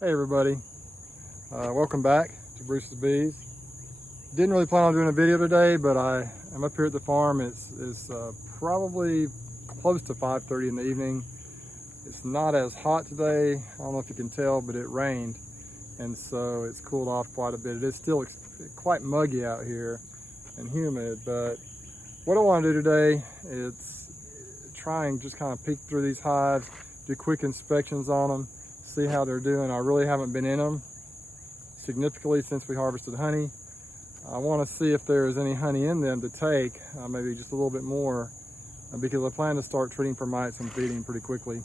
Hey everybody, welcome back to Bruce's Bees. Didn't really plan on doing a video today, but I'm up here at the farm. It's probably close to 5:30 in the evening. It's not as hot today. I don't know if you can tell, but it rained, and so it's cooled off quite a bit. It is still quite muggy out here and humid, but what I want to do today is try and just kind of peek through these hives, do quick inspections on them, see how they're doing. I really haven't been in them significantly since we harvested honey. I want to see if there is any honey in them to take, maybe just a little bit more, because I plan to start treating for mites and feeding pretty quickly.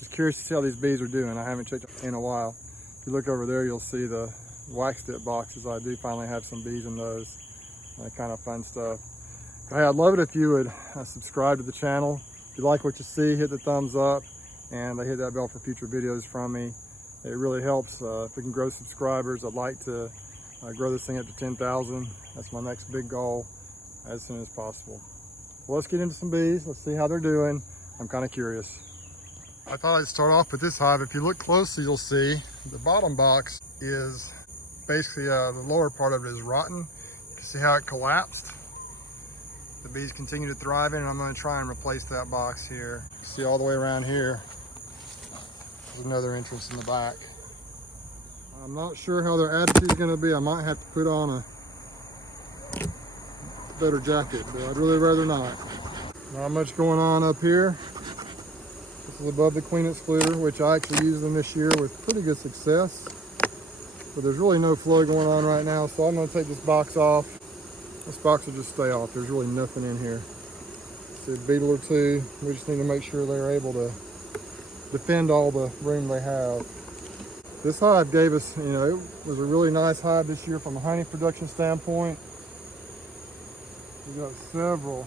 Just curious to see how these bees are doing. I haven't checked in a while. If you look over there, you'll see the wax dip boxes. I do finally have some bees in those. Kind of fun stuff. Hey, I'd love it if you would subscribe to the channel. If you like what you see, hit the thumbs up and hit that bell for future videos from me. It really helps. If we can grow subscribers, I'd like to grow this thing up to 10,000. That's my next big goal as soon as possible. Well, let's get into some bees. Let's see how they're doing. I'm kind of curious. I thought I'd start off with this hive. If you look closely, you'll see the bottom box is basically the lower part of it is rotten. You can see how it collapsed. The bees continue to thrive in, and I'm going to try and replace that box here. See all the way around here. There's another entrance in the back. I'm not sure how their attitude is going to be. I might have to put on a better jacket, but I'd really rather not. Not much going on up here. This is above the queen excluder, which I actually used them this year with pretty good success. But there's really no flow going on right now, so I'm going to take this box off. This box will just stay off. There's really nothing in here. See a beetle or two. We just need to make sure they're able to defend all the room they have. This hive gave us, it was a really nice hive this year from a honey production standpoint. We got several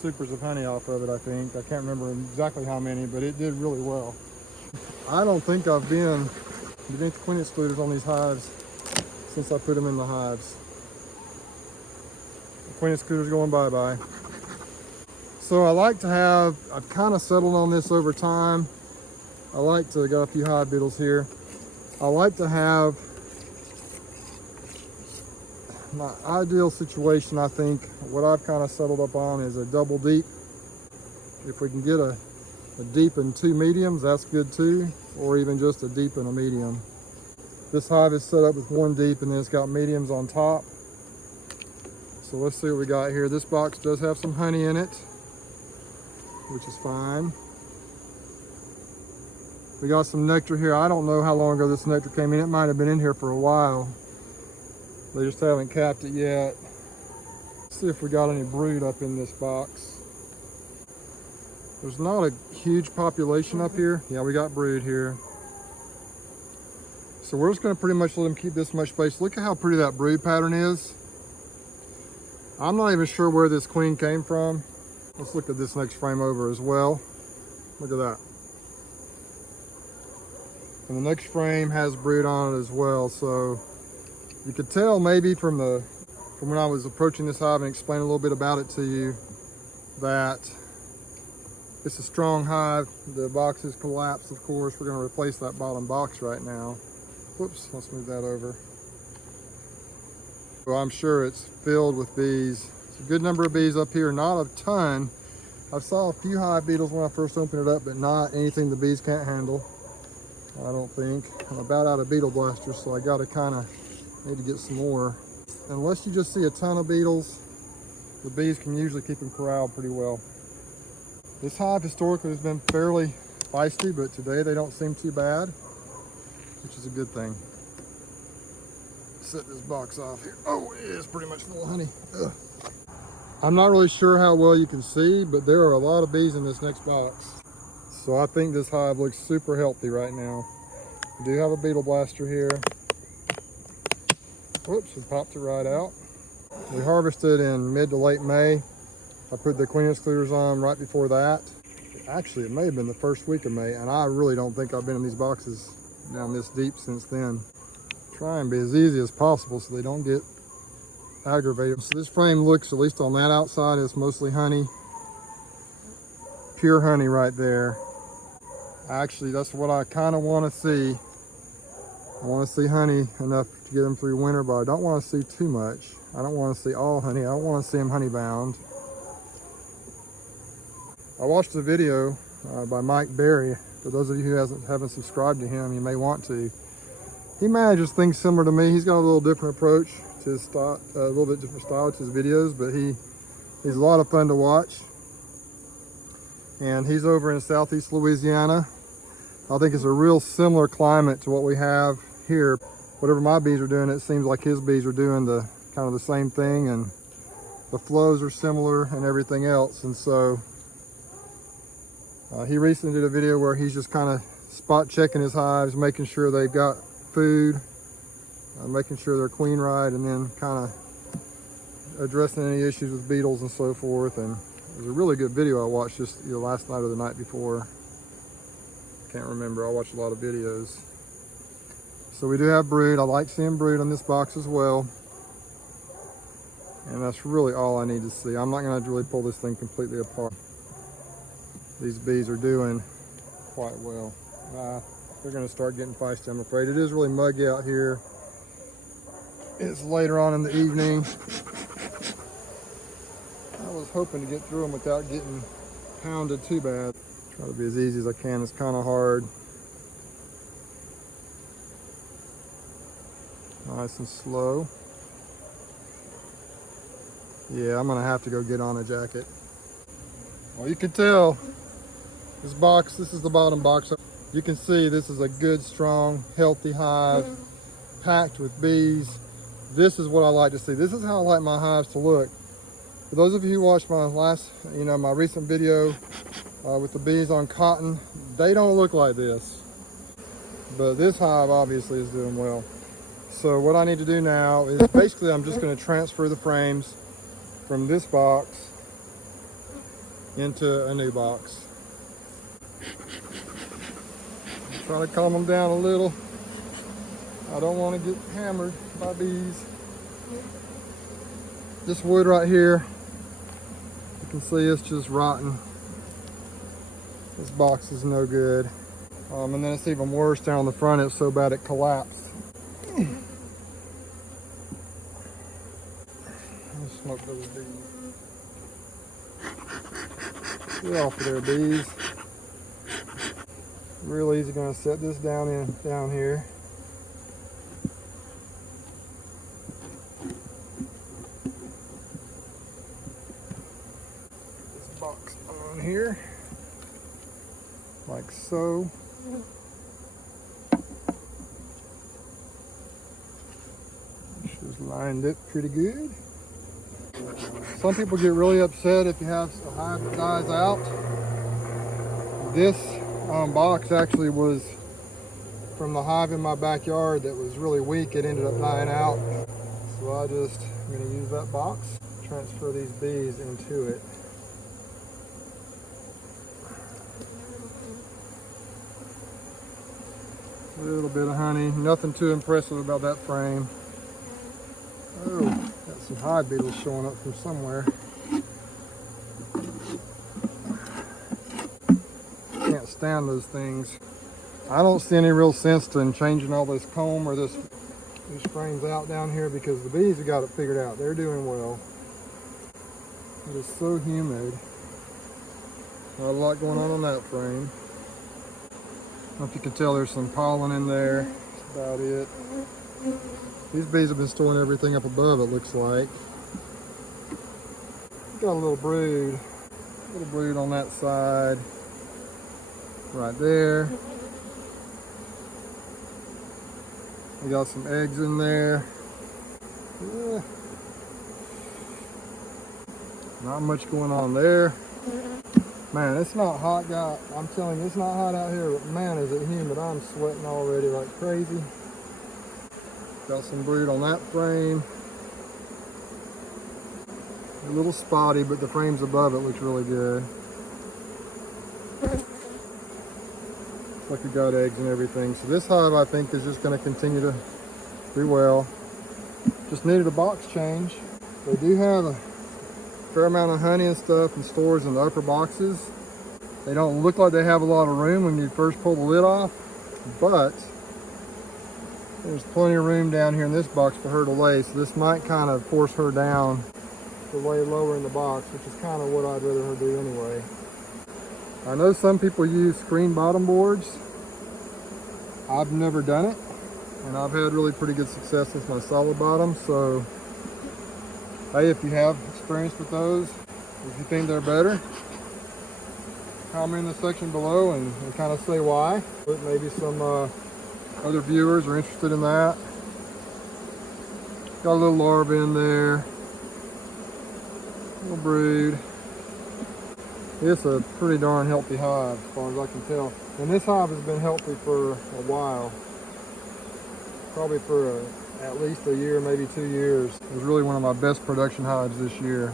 supers of honey off of it, I think. I can't remember exactly how many, but it did really well. I don't think I've been beneath the queen excluders on these hives since I put them in the hives. Queen excluder's going bye-bye. So I've kind of settled on this over time. I got a few hive beetles here. I like to have my ideal situation. I think what I've kind of settled up on is a double deep. If we can get a deep and two mediums, that's good too, or even just a deep and a medium. This hive is set up with one deep and then it's got mediums on top. So let's see what we got here. This box does have some honey in it, which is fine. We got some nectar here. I don't know how long ago this nectar came in. It might have been in here for a while. They just haven't capped it yet. Let's see if we got any brood up in this box. There's not a huge population up here. Yeah, we got brood here. So we're just gonna pretty much let them keep this much space. Look at how pretty that brood pattern is. I'm not even sure where this queen came from. Let's look at this next frame over as well. Look at that. And the next frame has brood on it as well. So you could tell maybe from when I was approaching this hive and explaining a little bit about it to you that it's a strong hive. The box is collapsed, of course. We're going to replace that bottom box right now. Whoops, let's move that over. So I'm sure it's filled with bees. It's a good number of bees up here, not a ton. I saw a few hive beetles when I first opened it up, but not anything the bees can't handle, I don't think. I'm about out of beetle blasters, so I gotta need to get some more. Unless you just see a ton of beetles, the bees can usually keep them corralled pretty well. This hive historically has been fairly feisty, but today they don't seem too bad, which is a good thing. Set this box off here. Oh, it is pretty much full of honey. Ugh. I'm not really sure how well you can see, but there are a lot of bees in this next box. So I think this hive looks super healthy right now. We do have a beetle blaster here. Whoops, we popped it right out. We harvested in mid to late May. I put the queen excluders on right before that. Actually, it may have been the first week of May, and I really don't think I've been in these boxes down this deep since then. Try and be as easy as possible so they don't get aggravated. So this frame looks, at least on that outside, it's mostly honey. Pure honey right there. Actually, that's what I kind of want to see. I want to see honey enough to get them through winter, but I don't want to see too much. I don't want to see all honey. I don't want to see them honey bound. I watched a video by Mike Berry. For those of you who haven't subscribed to him, you may want to. He manages things similar to me. He's got a little different approach to his style, a little bit different style to his videos, but he's a lot of fun to watch. And he's over in Southeast Louisiana. I think it's a real similar climate to what we have here. Whatever my bees are doing, it seems like his bees are doing the kind of the same thing, and the flows are similar and everything else. And so he recently did a video where he's just kind of spot checking his hives, making sure they've got food, making sure they're queen right, and then kind of addressing any issues with beetles and so forth. And it was a really good video I watched just last night or the night before. Can't remember. I watch a lot of videos. So we do have brood. I like seeing brood on this box as well. And that's really all I need to see. I'm not going to really pull this thing completely apart. These bees are doing quite well. They're going to start getting feisty, I'm afraid. It is really muggy out here. It's later on in the evening. I was hoping to get through them without getting pounded too bad. Try to be as easy as I can. It's kind of hard. Nice and slow. Yeah, I'm gonna have to go get on a jacket. Well, you can tell this box, this is the bottom box. You can see this is a good, strong, healthy hive, packed with bees. This is what I like to see. This is how I like my hives to look. For those of you who watched my my recent video with the bees on cotton, they don't look like this. But this hive obviously is doing well. So what I need to do now is basically I'm just going to transfer the frames from this box into a new box. Try to calm them down a little. I don't want to get hammered by bees. This wood right here, you can see it's just rotten. This box is no good. And then it's even worse down on the front. It's so bad it collapsed. Let's smoke those bees. Get off of there, bees. Real easy. Gonna set this down here. This box on here, like so. She's lined it pretty good. Some people get really upset if you have a hive that dies out. This box actually was from the hive in my backyard that was really weak. It ended up dying out. So I'm going to use that box, transfer these bees into it. A little bit of honey, nothing too impressive about that frame. Oh, got some hive beetles showing up from somewhere. Can't stand those things. I don't see any real sense in changing all this comb or these frames out down here because the bees have got it figured out. They're doing well. It is so humid. Not a lot going on that frame. I don't know if you can tell there's some pollen in there. That's about it. These bees have been storing everything up above, it looks like. Got a little brood on that side. Right there. We got some eggs in there. Yeah. Not much going on there. Man, it's not hot, guy. I'm telling you, it's not hot out here, but man, is it humid. I'm sweating already like crazy. Got some brood on that frame. A little spotty, but the frames above it looks really good. Looks like we got eggs and everything. So this hive, I think, is just going to continue to do well. Just needed a box change. They do have a fair amount of honey and stuff and stores in the upper boxes. They don't look like they have a lot of room when you first pull the lid off, but there's plenty of room down here in this box for her to lay, so this might kind of force her down to lay lower in the box, which is kind of what I'd rather her do anyway. I know some people use screen bottom boards. I've never done it, and I've had really pretty good success with my solid bottom, so hey, if you have experience with those, if you think they're better, comment in the section below and kind of say why. But maybe some other viewers are interested in that. Got a little larva in there, little brood. It's a pretty darn healthy hive as far as I can tell. And this hive has been healthy for a while, probably for at least a year, maybe 2 years. It was really one of my best production hives this year.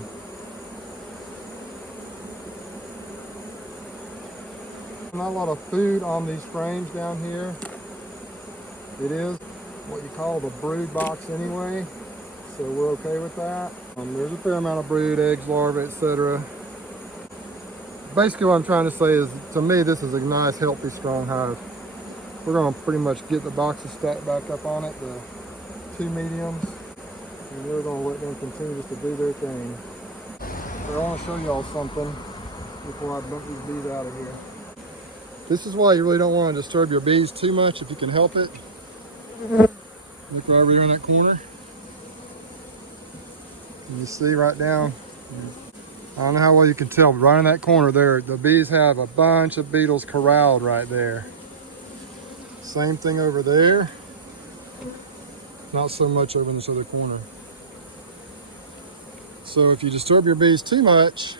Not a lot of food on these frames down here. It is what you call the brood box anyway, so we're okay with that. There's a fair amount of brood, eggs, larvae, etc. Basically what I'm trying to say is, to me, this is a nice, healthy, strong hive. We're going to pretty much get the boxes stacked back up on it, the 2 mediums, and we're going to let them continue just to do their thing. But I want to show y'all something before I bump these bees out of here. This is why you really don't want to disturb your bees too much if you can help it. Look right over there in that corner. You see right down, I don't know how well you can tell, but right in that corner there, the bees have a bunch of beetles corralled right there. Same thing over there. Not so much over in this other corner. So if you disturb your bees too much,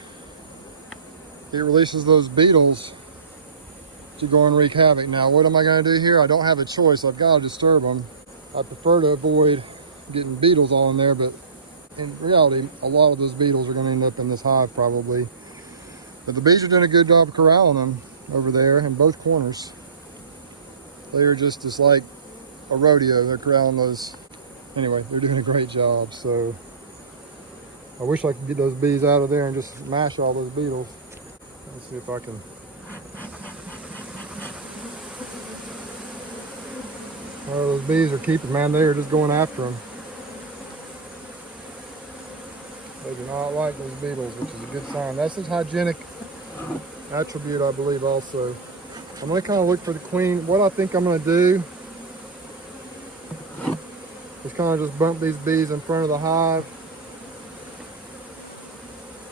it releases those beetles to go and wreak havoc. Now, what am I going to do here? I don't have a choice. I've got to disturb them. I prefer to avoid getting beetles all in there, but in reality, a lot of those beetles are going to end up in this hive probably. But the bees are doing a good job of corralling them over there in both corners. They are just like a rodeo. They're corralling those. Anyway, they're doing a great job. So I wish I could get those bees out of there and just smash all those beetles. Let's see if I can. Oh, those bees are keeping, man. They are just going after them. They do not like those beetles, which is a good sign. That's a hygienic attribute, I believe, also. I'm going to kind of look for the queen. What I think I'm going to do is kind of just bump these bees in front of the hive.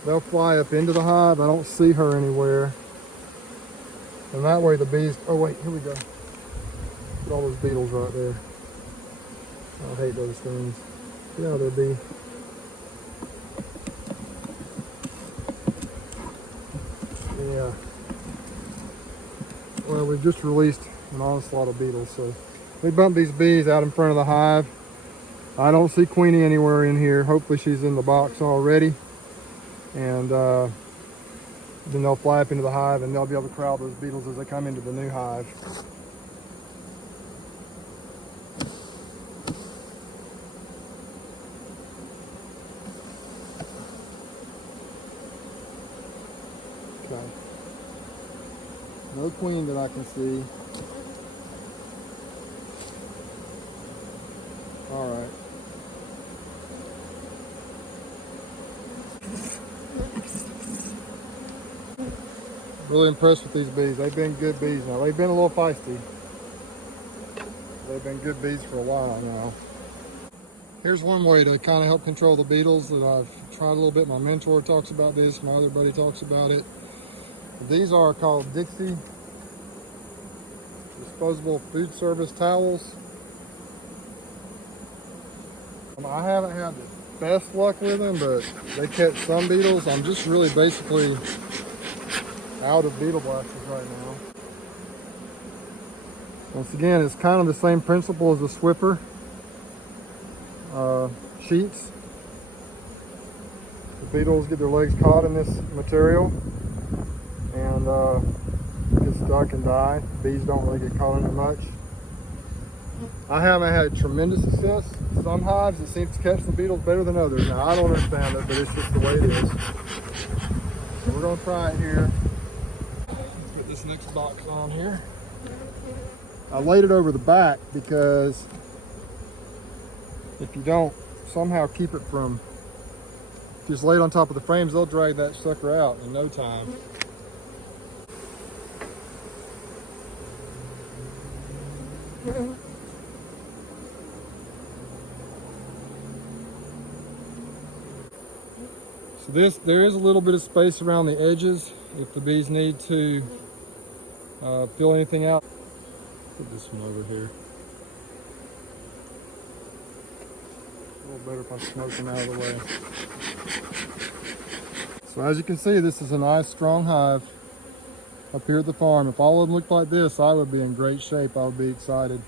They'll fly up into the hive. I don't see her anywhere. And that way the bees, oh wait, here we go. Look at all those beetles right there. I hate those things. Get out of there, bee. Yeah. Well, we've just released an onslaught of beetles, so we bumped these bees out in front of the hive. I don't see Queenie anywhere in here. Hopefully she's in the box already. And then they'll fly up into the hive and they'll be able to corral those beetles as they come into the new hive. Okay. No queen that I can see. All right. Really impressed with these bees. They've been good bees now. They've been a little feisty. They've been good bees for a while now. Here's one way to kind of help control the beetles that I've tried a little bit. My mentor talks about this. My other buddy talks about it. These are called Dixie disposable food service towels. I haven't had the best luck with them, but they catch some beetles. I'm just really basically out of beetle blasters right now. Once again, it's kind of the same principle as the Swiffer sheets. The beetles get their legs caught in this material and get stuck and die. Bees don't really get caught in it much. I haven't had tremendous success. Some hives, it seems to catch the beetles better than others. Now, I don't understand it, but it's just the way it is. So we're going to try it here. this next box on here. I laid it over the back because if you don't somehow keep it from, if you just lay it on top of the frames, they'll drag that sucker out in no time. So there is a little bit of space around the edges if the bees need to fill anything out. Put this one over here. A little better if I smoke them out of the way. So as you can see, this is a nice strong hive up here at the farm. If all of them looked like this, I would be in great shape. I would be excited.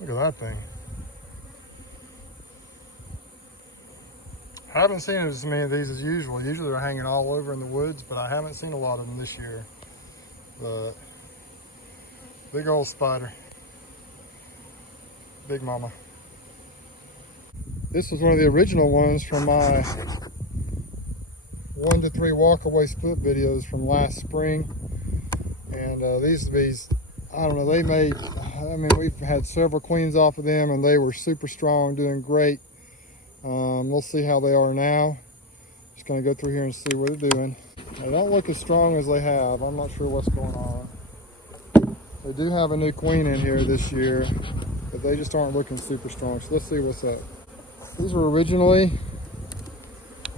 Look at that thing. I haven't seen as many of these as usual. Usually they're hanging all over in the woods, but I haven't seen a lot of them this year. But big old spider. Big mama. This was one of the original ones from my 1 to 3 walk-away split videos from last spring. And these bees, I don't know, they made, I mean, we've had several queens off of them and they were super strong, doing great. We'll see how they are now. Just gonna go through here and see what they're doing. They don't look as strong as they have. I'm not sure what's going on. They do have a new queen in here this year, but they just aren't looking super strong. So let's see what's up. These were originally,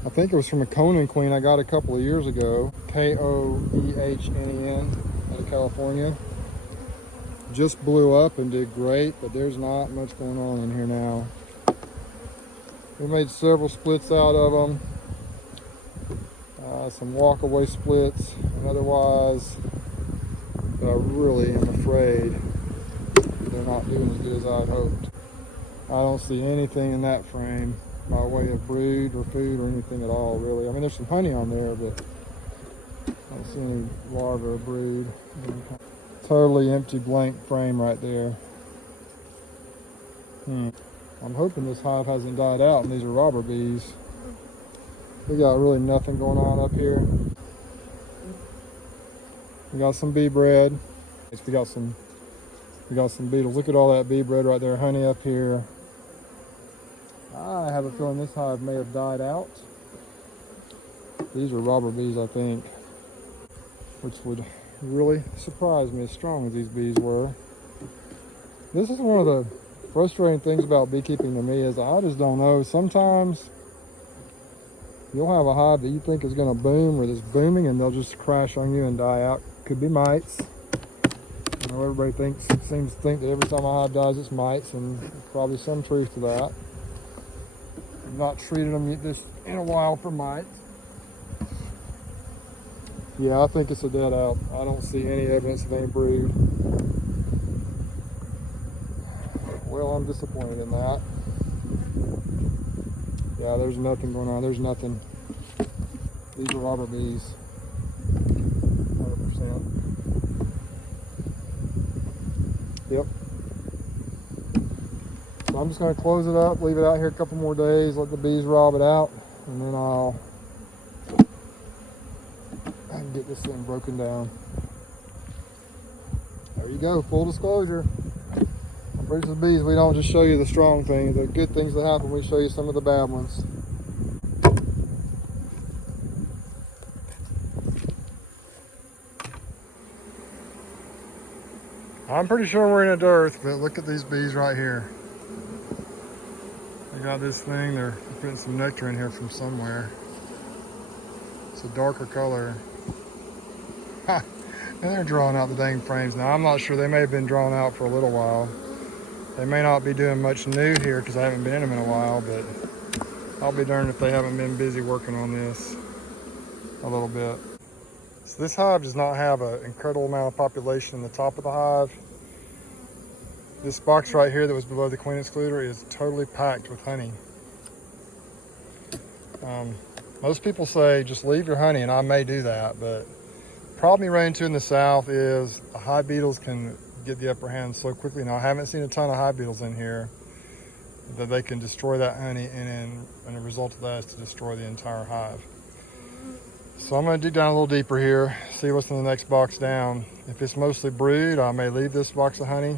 I think it was from a Conan queen I got a couple of years ago. Kohenen out of California. Just blew up and did great, but there's not much going on in here now. We made several splits out of them. Some walk-away splits, and otherwise, but I really am afraid they're not doing as good as I'd hoped. I don't see anything in that frame by way of brood or food or anything at all, really. I mean, there's some honey on there, but I don't see any larvae or brood. Totally empty, blank frame right there. I'm hoping this hive hasn't died out and these are robber bees. We got really nothing going on up here. We got some bee bread. We got some beetles. Look at all that bee bread right there, honey up here. I have a feeling this hive may have died out. These are robber bees, I think, which would really surprise me as strong as these bees were. This is one of the frustrating things about beekeeping to me is I just don't know. Sometimes you'll have a hive that you think is going to boom or that's booming and they'll just crash on you and die out. Could be mites. You know, everybody seems to think that every time a hive dies it's mites, and there's probably some truth to that. I've not treated them this in a while for mites. Yeah, I think it's a dead out. I don't see any evidence of any brood. Well, I'm disappointed in that. Yeah, there's nothing going on. There's nothing. These are robber bees. 100%. Yep. So I'm just going to close it up, leave it out here a couple more days, let the bees rob it out, and then I can get this thing broken down. There you go, full disclosure. Bruce's Bees, we don't just show you the strong things, the good things that happen, we show you some of the bad ones. I'm pretty sure we're in a dearth, but look at these bees right here. They got this thing, they're putting some nectar in here from somewhere. It's a darker color. Ha! And they're drawing out the dang frames. Now, I'm not sure, they may have been drawn out for a little while. They may not be doing much new here because I haven't been in them in a while, but I'll be darned if they haven't been busy working on this a little bit. So this hive does not have an incredible amount of population in the top of the hive. This box right here that was below the queen excluder is totally packed with honey. Most people say just leave your honey, and I may do that, but the problem you run into in the south is the hive beetles can get the upper hand so quickly. Now, I haven't seen a ton of hive beetles in here that they can destroy that honey, and a result of that is to destroy the entire hive. So I'm going to dig down a little deeper here, see what's in the next box down. If it's mostly brood, I may leave this box of honey.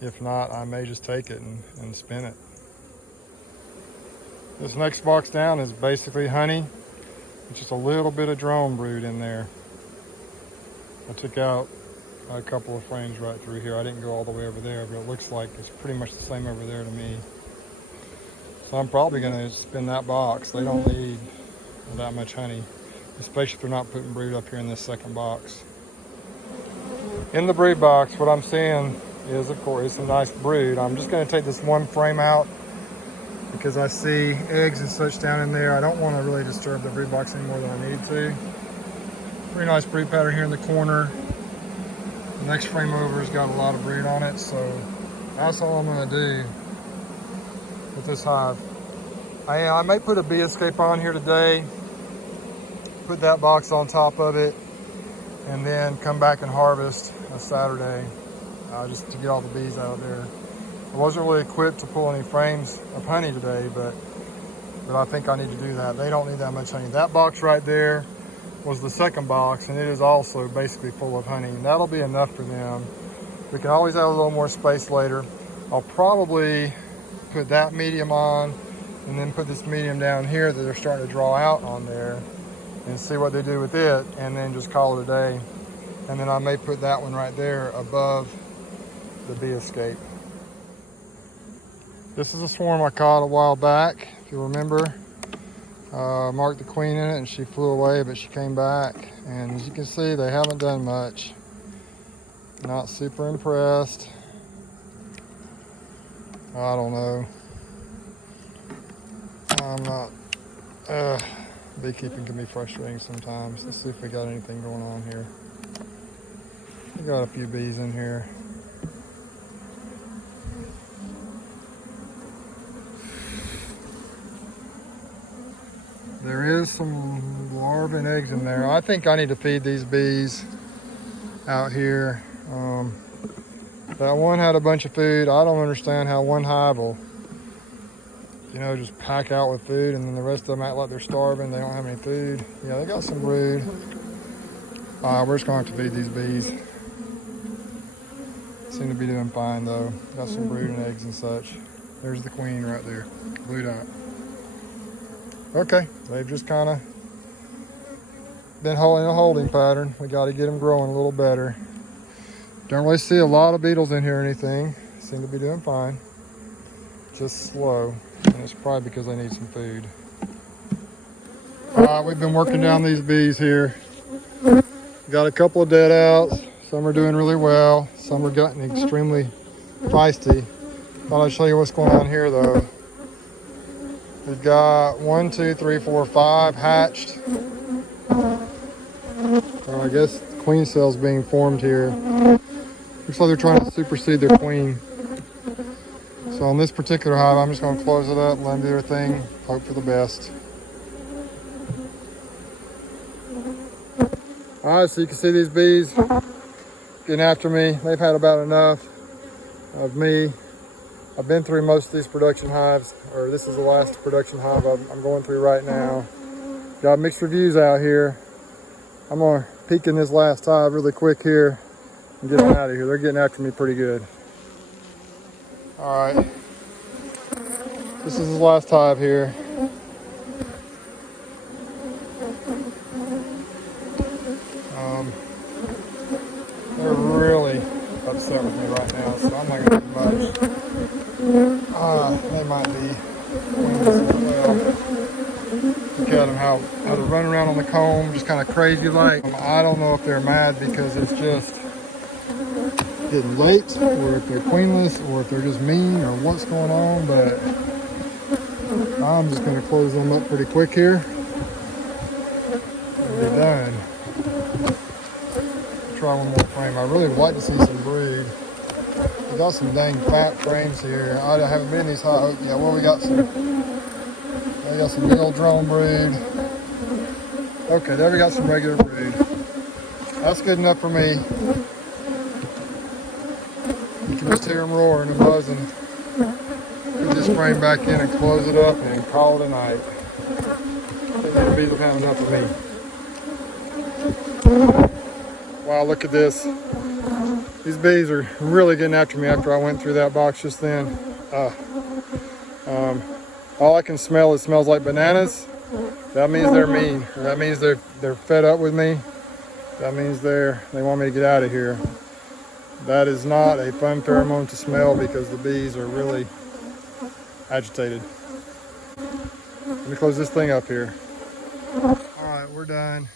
If not, I may just take it and spin it. This next box down is basically honey. It's just a little bit of drone brood in there. I took out a couple of frames right through here. I didn't go all the way over there, but it looks like it's pretty much the same over there to me. So I'm probably going to spin that box. They don't need that much honey, especially if they're not putting brood up here in this second box. In the brood box, what I'm seeing is, of course, some nice brood. I'm just going to take this one frame out because I see eggs and such down in there. I don't want to really disturb the brood box any more than I need to. Pretty nice brood pattern here in the corner. The next frame over has got a lot of brood on it, so that's all I'm going to do with this hive. I may put a bee escape on here today, put that box on top of it, and then come back and harvest on Saturday just to get all the bees out of there. I wasn't really equipped to pull any frames of honey today, but I think I need to do that. They don't need that much honey. That box right there was the second box, and it is also basically full of honey. And that'll be enough for them. We can always add a little more space later. I'll probably put that medium on and then put this medium down here that they're starting to draw out on there and see what they do with it, and then just call it a day. And then I may put that one right there above the bee escape. This is a swarm I caught a while back, if you remember. Marked the queen in it and she flew away, but she came back. And as you can see, they haven't done much. Not super impressed. I don't know. I'm not, beekeeping can be frustrating sometimes. Let's see if we got anything going on here. We got a few bees in here. There is some larvae and eggs in there. I think I need to feed these bees out here. That one had a bunch of food. I don't understand how one hive will, just pack out with food and then the rest of them act like they're starving. They don't have any food. Yeah, they got some brood. We're just gonna have to feed these bees. Seem to be doing fine though. Got some brood and eggs and such. There's the queen right there, blued out. Okay, they've just kind of been holding a holding pattern. We got to get them growing a little better. Don't really see a lot of beetles in here or anything. Seem to be doing fine. Just slow, and it's probably because they need some food. We've been working down these bees here. Got a couple of dead outs. Some are doing really well. Some are getting extremely feisty. Thought I'd show you what's going on here though. We've got 1, 2, 3, 4, 5 hatched. I guess queen cells being formed here. Looks like they're trying to supersede their queen. So on this particular hive, I'm just going to close it up, let them do their thing, hope for the best. All right, so you can see these bees getting after me. They've had about enough of me. I've been through most of these production hives, or this is the last production hive I'm going through right now. Got mixed reviews out here. I'm gonna peek in this last hive really quick here and get them out of here. They're getting after me pretty good. All right, this is the last hive here. They're really upset with me right now, so I'm not gonna do much. They might be wingless as well. Look at them, how they're running around on the comb, just kind of crazy like. I don't know if they're mad because it's just getting late, or if they're queenless, or if they're just mean, or what's going on, but I'm just going to close them up pretty quick here and be done. Try one more frame. I really would like to see some brood. We got some dang fat frames here. I haven't been in these hives. Yeah, well, we got some big old drone brood. Okay, there we got some regular brood. That's good enough for me. You can just hear them roaring and buzzing. Put this frame back in and close it up and call it a night. The bees have had enough of me. Wow, look at this. These bees are really getting after me after I went through that box just then. All I can smell, it smells like bananas. That means they're mean. That means they're fed up with me. That means they want me to get out of here. That is not a fun pheromone to smell because the bees are really agitated. Let me close this thing up here. All right, we're done.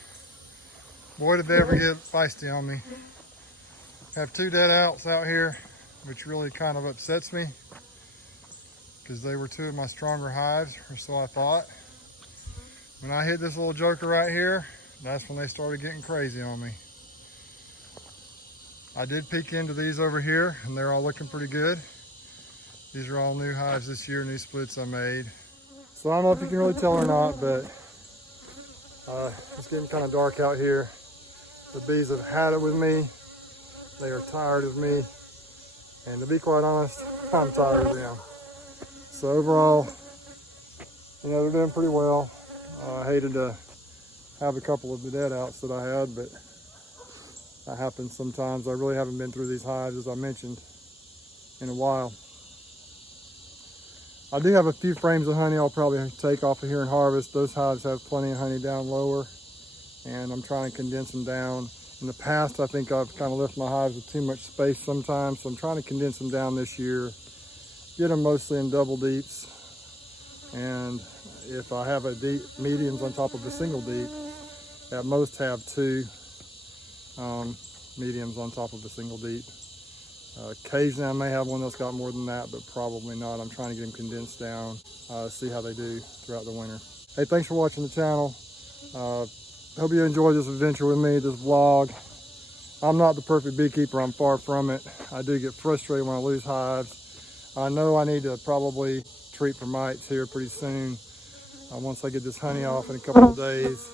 Boy, did they ever get feisty on me. I have 2 dead outs out here, which really kind of upsets me because they were 2 of my stronger hives, or so I thought. When I hit this little joker right here, that's when they started getting crazy on me. I did peek into these over here, and they're all looking pretty good. These are all new hives this year, new splits I made. So I don't know if you can really tell or not, but it's getting kind of dark out here. The bees have had it with me. They are tired of me. And to be quite honest, I'm tired of them. So overall, you know, they're doing pretty well. I hated to have a couple of the dead outs that I had, but that happens sometimes. I really haven't been through these hives, as I mentioned, in a while. I do have a few frames of honey I'll probably take off of here and harvest. Those hives have plenty of honey down lower, and I'm trying to condense them down. In the past, I think I've kind of left my hives with too much space sometimes, so I'm trying to condense them down this year, get them mostly in double deeps, and if I have a deep mediums on top of a single deep, at most have 2 mediums on top of a single deep. Occasionally I may have one that's got more than that, but probably not. I'm trying to get them condensed down, see how they do throughout the winter. Hey, thanks for watching the channel. Hope you enjoyed this adventure with me, this vlog. I'm not the perfect beekeeper, I'm far from it. I do get frustrated when I lose hives. I know I need to probably treat for mites here pretty soon. Once I get this honey off in a couple of days,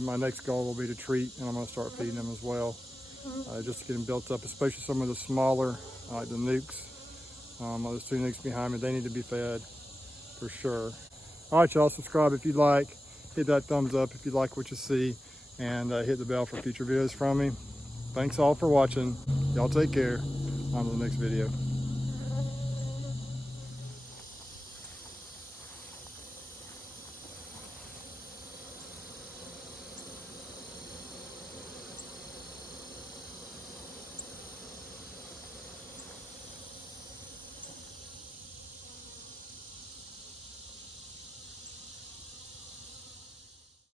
my next goal will be to treat, and I'm gonna start feeding them as well. Just to get them built up, especially some of the smaller, like the nukes. Those 2 nukes behind me, they need to be fed for sure. All right, y'all, subscribe if you'd like. Hit that thumbs up if you like what you see, and hit the bell for future videos from me. Thanks all for watching. Y'all take care. On to the next video.